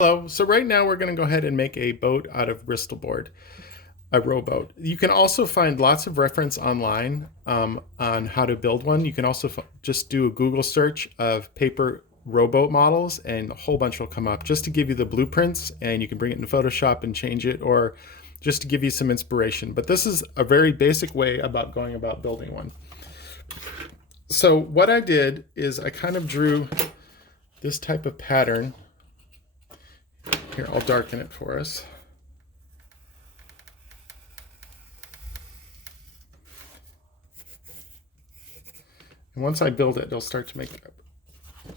Hello. So right now we're going to go ahead and make a boat out of Bristol board, a rowboat. You can also find lots of reference online on how to build one. You can also just do a Google search of paper rowboat models and a whole bunch will come up just to give you the blueprints, and you can bring it into Photoshop and change it, or just to give you some inspiration. But this is a very basic way about going about building one. So what I did is I kind of drew this type of pattern. Here, I'll darken it for us. And once I build it, it'll start to make, you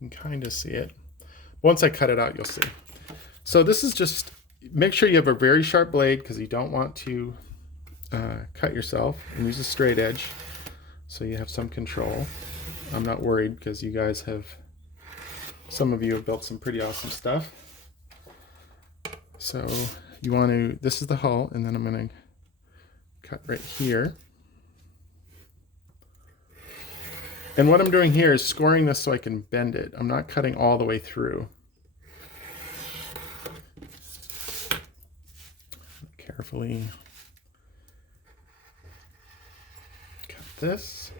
can kind of see it. Once I cut it out, you'll see. So this is just, make sure you have a very sharp blade because you don't want to cut yourself, and use a straight edge so you have some control. I'm not worried because you guys have, some of you have built some pretty awesome stuff. So you want to, this is the hull, and then I'm going to cut right here. And what I'm doing here is scoring this so I can bend it. I'm not cutting all the way through. Carefully cut this.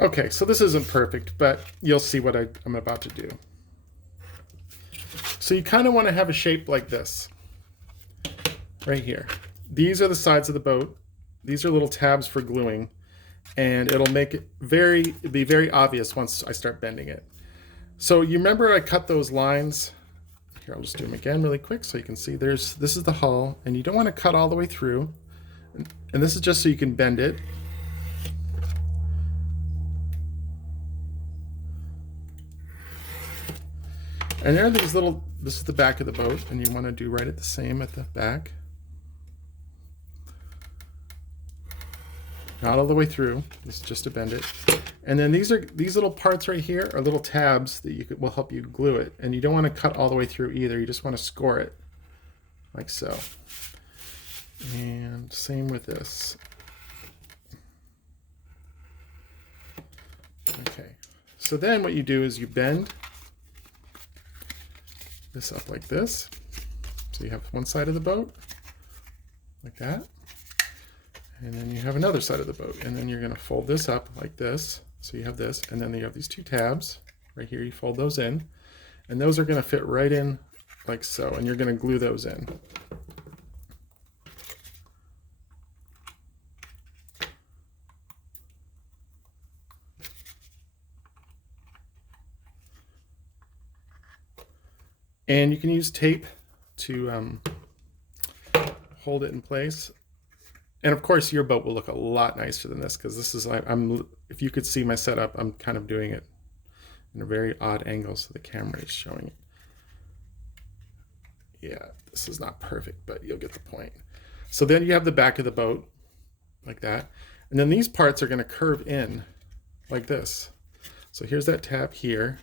Okay, so this isn't perfect, but you'll see what I'm about to do. So you kind of want to have a shape like this, right here. These are the sides of the boat. These are little tabs for gluing, and it'll make it be very obvious once I start bending it. So you remember I cut those lines? Here, I'll just do them again really quick so you can see this is the hull, and you don't want to cut all the way through. And this is just so you can bend it. And there are these little, this is the back of the boat, and you want to do right at the same at the back. Not all the way through, this is just to bend it. And then these little parts right here are little tabs that will help you glue it. And you don't want to cut all the way through either, you just want to score it, like so. And same with this. Okay, so then what you do is you bend this up like this. So you have one side of the boat, like that. And then you have another side of the boat. And then you're going to fold this up like this. So you have this, and then you have these two tabs. Right here, you fold those in. And those are going to fit right in like so. And you're going to glue those in. And you can use tape to hold it in place. And of course, your boat will look a lot nicer than this, because this is, if you could see my setup, I'm kind of doing it in a very odd angle so the camera is showing it. Yeah, this is not perfect, but you'll get the point. So then you have the back of the boat like that. And then these parts are going to curve in like this. So here's that tab here.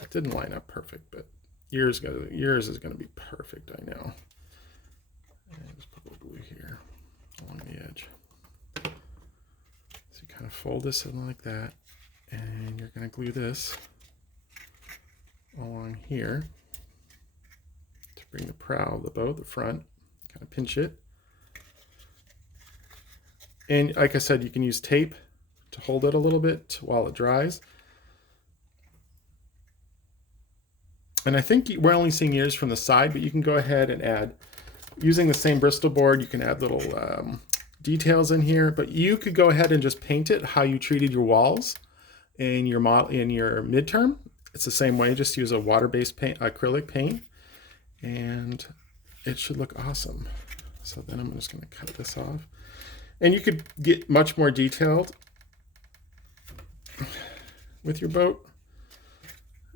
It didn't line up perfect, but yours is going to be perfect, I know. And just put a little glue here along the edge. So you kind of fold this in like that, and you're going to glue this along here to bring the prow of the boat, the front, kind of pinch it. And like I said, you can use tape to hold it a little bit while it dries. And I think we're only seeing ears from the side, but you can go ahead and add, using the same Bristol board, you can add little details in here, but you could go ahead and just paint it how you treated your walls in your midterm. It's the same way, just use a water-based paint, acrylic paint, and it should look awesome. So then I'm just going to cut this off. And you could get much more detailed with your boat.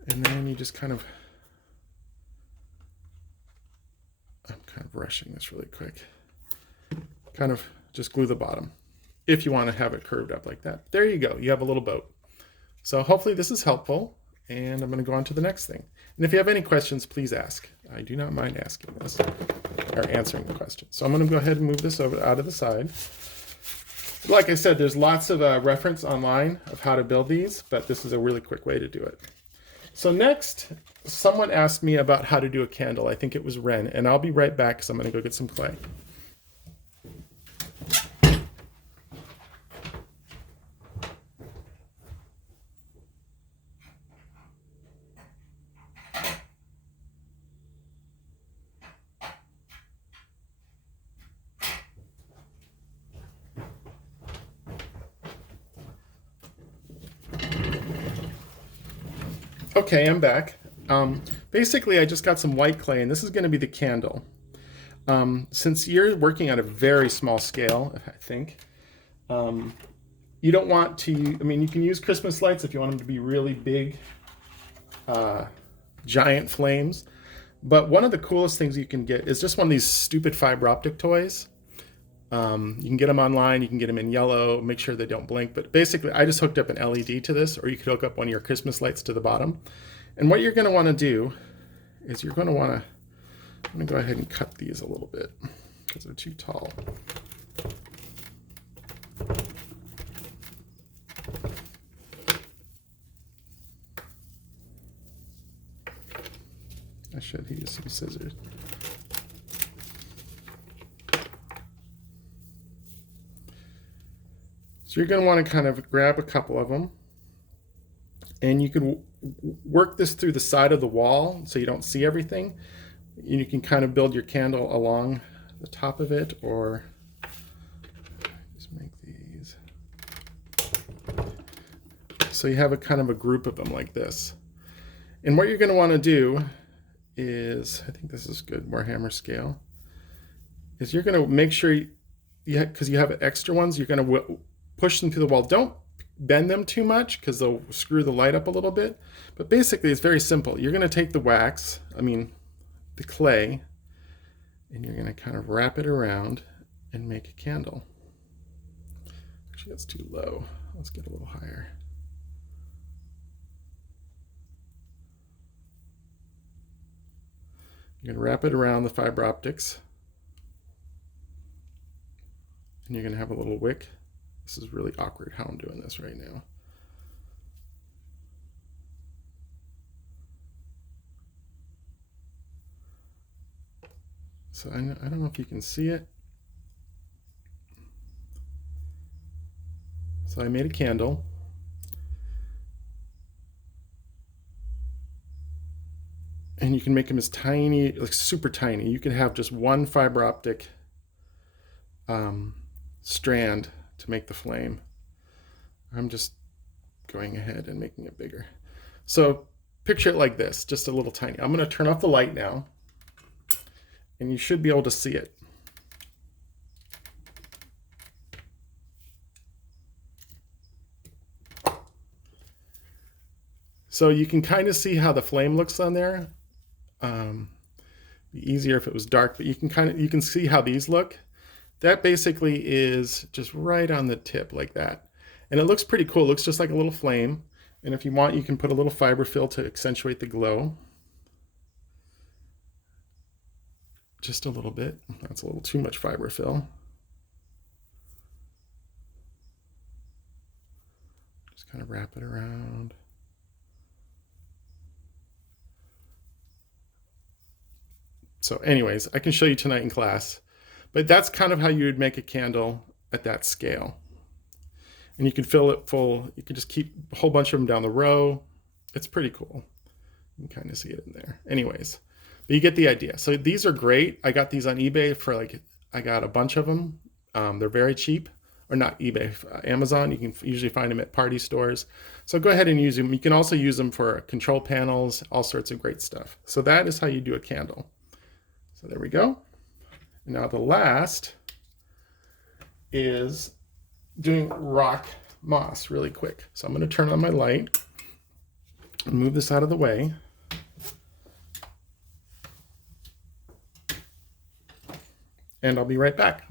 And then you just kind of, I'm kind of rushing this really quick. Kind of just glue the bottom if you want to have it curved up like that. There you go. You have a little boat. So hopefully this is helpful, and I'm going to go on to the next thing. And if you have any questions, please ask. I do not mind asking this or answering the question. So I'm going to go ahead and move this over out of the side. Like I said, there's lots of reference online of how to build these, but this is a really quick way to do it. So next, someone asked me about how to do a candle. I think it was Ren, and I'll be right back because I'm going to go get some clay. Okay, I'm back. Basically, I just got some white clay, and this is going to be the candle. Since you're working at a very small scale, I think, you don't want to, I mean, you can use Christmas lights if you want them to be really big, giant flames. But one of the coolest things you can get is just one of these stupid fiber optic toys. You can get them online, you can get them in yellow, make sure they don't blink. But basically, I just hooked up an LED to this, or you could hook up one of your Christmas lights to the bottom. And what you're going to want to do is you're going to want to, I'm going to go ahead and cut these a little bit because they're too tall. I should use some scissors. So you're going to want to kind of grab a couple of them, and you can work this through the side of the wall so you don't see everything. You can kind of build your candle along the top of it, or just make these. So you have a kind of a group of them like this. And what you're going to want to do is, I think this is good, Warhammer scale, is you're going to make sure, because you have extra ones, you're going to push them through the wall. Don't bend them too much because they'll screw the light up a little bit. But basically, it's very simple. You're going to take the wax, the clay, and you're going to kind of wrap it around and make a candle. Actually, that's too low. Let's get a little higher. You're going to wrap it around the fiber optics, and you're going to have a little wick. This is really awkward how I'm doing this right now. So I don't know if you can see it. So I made a candle. And you can make them as tiny, like super tiny. You can have just one fiber optic strand to make the flame. I'm just going ahead and making it bigger. So picture it like this, just a little tiny. I'm going to turn off the light now, and you should be able to see it. So you can kind of see how the flame looks on there. Be easier if it was dark, but you can see how these look. That basically is just right on the tip like that. And it looks pretty cool. It looks just like a little flame. And if you want, you can put a little fiber fill to accentuate the glow. Just a little bit. That's a little too much fiber fill. Just kind of wrap it around. So anyways, I can show you tonight in class, but that's kind of how you would make a candle at that scale. And you can fill it full. You can just keep a whole bunch of them down the row. It's pretty cool. You can kind of see it in there. Anyways, but you get the idea. So these are great. I got these on eBay for I got a bunch of them. They're very cheap. Or not eBay, Amazon. You can usually find them at party stores. So go ahead and use them. You can also use them for control panels, all sorts of great stuff. So that is how you do a candle. So there we go. And now the last is doing rock moss really quick. So I'm going to turn on my light and move this out of the way. And I'll be right back.